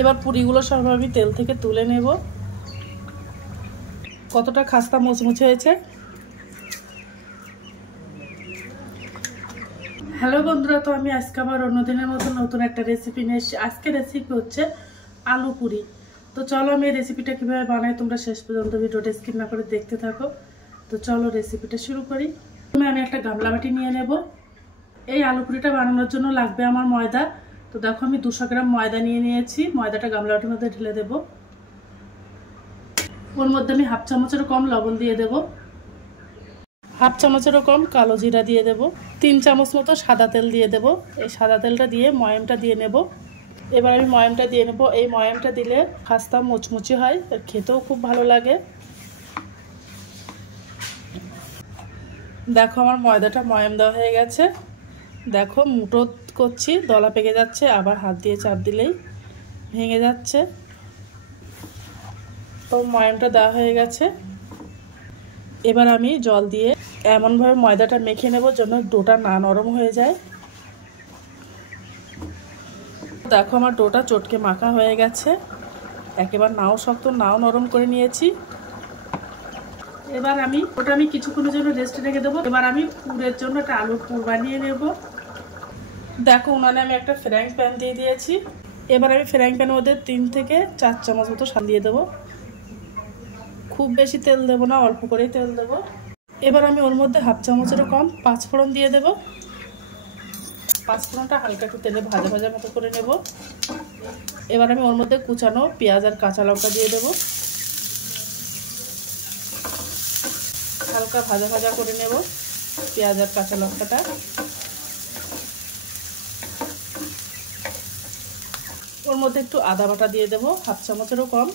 এবার পুরিগুলো সব আমি তেল থেকে তুলে নেব। কতটা খাস্তা মুচমুচে হয়েছে। হ্যালো বন্ধুরা, তো আমি আজকে আবার অন্যদিনের মতো নতুন একটা রেসিপি নিয়ে এসেছি। আজকে রেসিপি হচ্ছে আলু পুরি। তো চলো আমি এই রেসিপিটা কীভাবে বানাই তোমরা শেষ পর্যন্ত ভিডিওটা স্কিপ না করে দেখতে থাকো। তো চলো রেসিপিটা শুরু করি। প্রথমে আমি একটা গামলা বাটি নিয়ে নেব। এই আলু পুরিটা বানানোর জন্য লাগবে আমার ময়দা। তো দেখো আমি 200 গ্রাম ময়দা নিয়ে নিয়েছি। ময়দাটা গামলা বাটির মধ্যে ঢেলে দেব। ওর মধ্যে আমি হাফ চামচেরও কম লবণ দিয়ে দেব, হাফ চামচেরও কম কালো জিরা দিয়ে দেব, 3 চামচ মতো সাদা তেল দিয়ে দেব। এই সাদা তেলটা দিয়ে ময়ামটা দিয়ে নেব। এবার আমি ময়ামটা দিয়ে নেব। এই ময়ামটা দিলে খাস্তা মুচমুচে হয় আর খেতেও খুব ভালো লাগে। দেখো আমার ময়দাটা ময়াম দেওয়া হয়ে গেছে। দেখো মুঠো করছি, দলা পেকে যাচ্ছে, আবার হাত দিয়ে চাপ দিলেই ভেঙে যাচ্ছে। তো ময়ামটা দেওয়া হয়ে গেছে। এবার আমি জল দিয়ে এমনভাবে ময়দাটা মেখে নেব যেন ডোটা না নরম হয়ে যায়। দেখো আমার ডোটা চটকে মাখা হয়ে গেছে, একেবারে নাও শক্ত নাও নরম করে নিয়েছি। এবার ওটা আমি কিছুক্ষণের জন্য রেস্টে রেখে দেবো। এবার আমি পুরের জন্য একটা আলুর পুর বানিয়ে নেব। দেখো উনানে আমি একটা ফ্রাইং প্যান দিয়ে দিয়েছি। এবার আমি ফ্রাইং প্যানের মধ্যে 3 থেকে 4 চামচ মতো সান দিয়ে দেবো। খুব বেশি তেল দেবো না, অল্প করেই তেল দেবো। এবার আমি ওর মধ্যে হাফ চামচেরও কম 5 ফোড়ন দিয়ে দেবো। 5 ফোড়নটা হালকা একটু তেলে ভাজা ভাজা মতো করে নেব। এবার আমি ওর মধ্যে কুচানো পেঁয়াজ আর কাঁচা লঙ্কা দিয়ে দেবো। হালকা ভাজা ভাজা করে নেব পেঁয়াজ আর কাঁচা লঙ্কাটা। ওর মধ্যে একটু আদা বাটা দিয়ে দেবো, হাফ চামচেরও কম।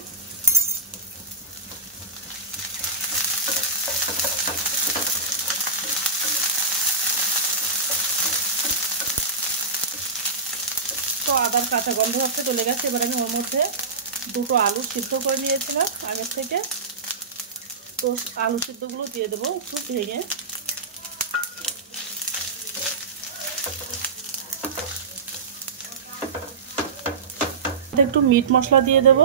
তো আদার কাঁচা গন্ধ ভাবতে চলে গেছে। এবার আমি ওর মধ্যে 2টো আলু সিদ্ধ করে নিয়েছিলাম আগের থেকে। তো আলু সিদ্ধগুলো দিয়ে দেবো একটু ভেঙে। একটু মিট মশলা দিয়ে দেব,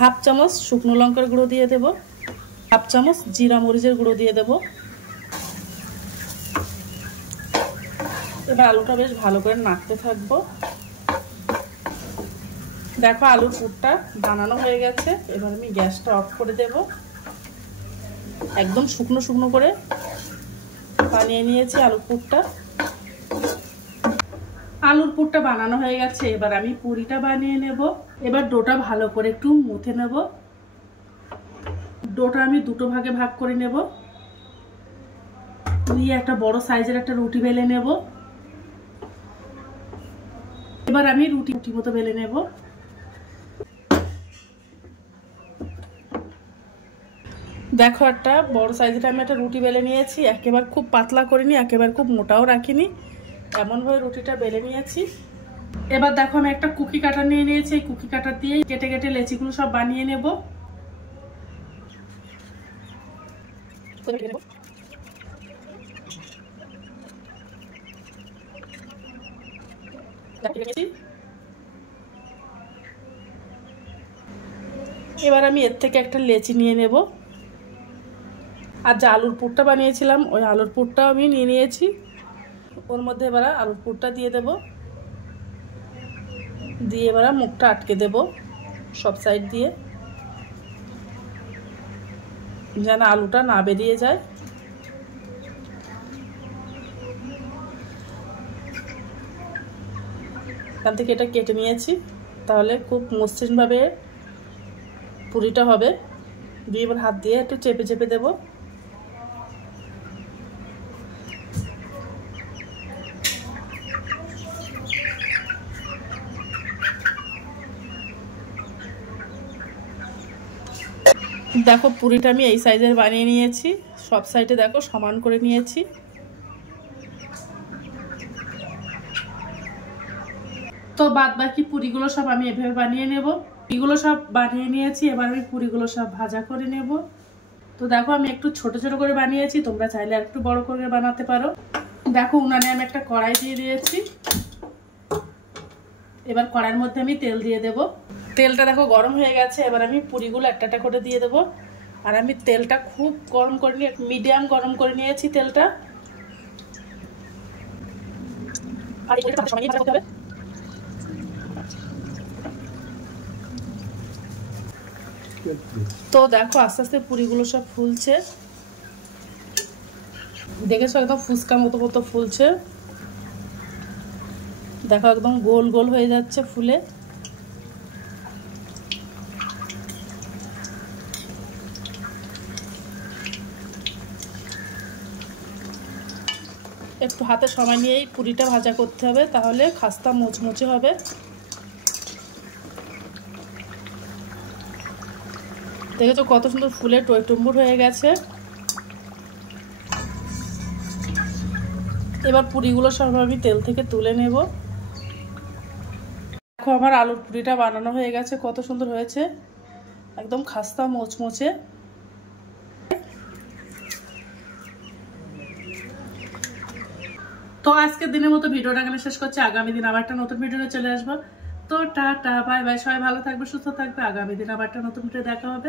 হাফ চামচ শুকনো লঙ্কার গুঁড়ো দিয়ে দেব, হাফ চামচ জিরা মরিচের গুঁড়ো দিয়ে দেব। এবার আলুটা বেশ ভালো করে নাড়তে থাকবো। দেখো আলুর পুরটা বানানো হয়ে গেছে। এবার আমি গ্যাসটা অফ করে দেব। একদম শুকনো শুকনো করে বানিয়ে নিয়েছি আলুর পুরটা। আলুর পুরটা বানানো হয়ে গেছে। এবার আমি পুরিটা বানিয়ে নেব। এবার ডোটা ভালো করে একটু মুথে নেব। ডোটা আমি 2টো ভাগে ভাগ করে নেব। নিয়ে একটা বড় সাইজের একটা রুটি বেলে নেব। এবার আমি রুটি মতো বেলে নেব। দেখো একটা বড় সাইজের আমি একটা রুটি বেলে নিয়েছি। একেবারে খুব পাতলা করিনি, একেবারে খুব মোটাও রাখিনি, এমনভাবে রুটিটা বেলে নিয়েছি। এবার দেখো আমি একটা কুকি কাটার নিয়ে নিয়েছি। এই কুকি কাটার দিয়ে কেটে কেটে লেচিগুলো সব বানিয়ে নেব। এবার আমি এর থেকে একটা লেচি নিয়ে নেব। আর যে আলুর পুরটা বানিয়েছিলাম ওই আলুর পুরটাও আমি নিয়ে নিয়েছি। ওর মধ্যে এবার আলুর পুরটা দিয়ে দেব। দিয়ে এবার মুখটা আটকে দেব সব সাইড দিয়ে, যেন আলুটা না বেরিয়ে যায়। এখান থেকে এটা কেটে নিয়েছি, তাহলে খুব মসৃণভাবে পুরিটা হবে। দিয়ে এবার হাত দিয়ে একটু চেপে চেপে দেব। দেখো পুরিটা আমি এই সাইজের বানিয়ে নিয়েছি। সব সাইডে দেখো সমান করে নিয়েছি। তো বাদ বাকি পুরিগুলো সব আমি এভাবে বানিয়ে নেব। পুরিগুলো সব বানিয়ে নিয়েছি। এবার আমি পুরিগুলো সব ভাজা করে নেব। তো দেখো আমি একটু ছোট ছোট করে বানিয়েছি, তোমরা চাইলে একটু বড় করে বানাতে পারো। দেখো উনানে আমি একটা কড়াই দিয়ে দিয়েছি। এবার কড়াইয়ের মধ্যে আমি তেল দিয়ে দেব। তেলটা দেখো গরম হয়ে গেছে। এবার আমি পুরিগুলো একটা একটা করে দিয়ে দেবো। আর আমি তেলটা খুব গরম করে নিয়ে মিডিয়াম গরম করে নিয়েছি তেলটা। আর এই তেলটা সময় নিয়ে ভাজা করতে হবে। তো দেখো আস্তে আস্তে পুরিগুলো সব ফুলছে, দেখেছো একদম ফুচকা মতো মতো ফুলছে। দেখো একদম গোল গোল হয়ে যাচ্ছে ফুলে। একটু হাতে সময় নিয়েই পুরিটা ভাজা করতে হবে, তাহলে খাস্তা মুচমুচে হবে। দেখেছো কত সুন্দর ফুলে টইটুম্বুর হয়ে গেছে। এবার পুরিগুলো সব আমি তেল থেকে তুলে নেব। দেখো আমার আলুর পুরিটা বানানো হয়ে গেছে, কত সুন্দর হয়েছে, একদম খাস্তা মোচমোচে। তো আজকের দিনের মতো ভিডিওটা এখানে শেষ করছি। আগামী দিন আবার একটা নতুন ভিডিও চলে আসবো। তো টাটা বাই বাই, সবাই ভালো থাকবে, সুস্থ থাকবে। আগামী দিন আবার একটা নতুন ভিডিও দেখা হবে।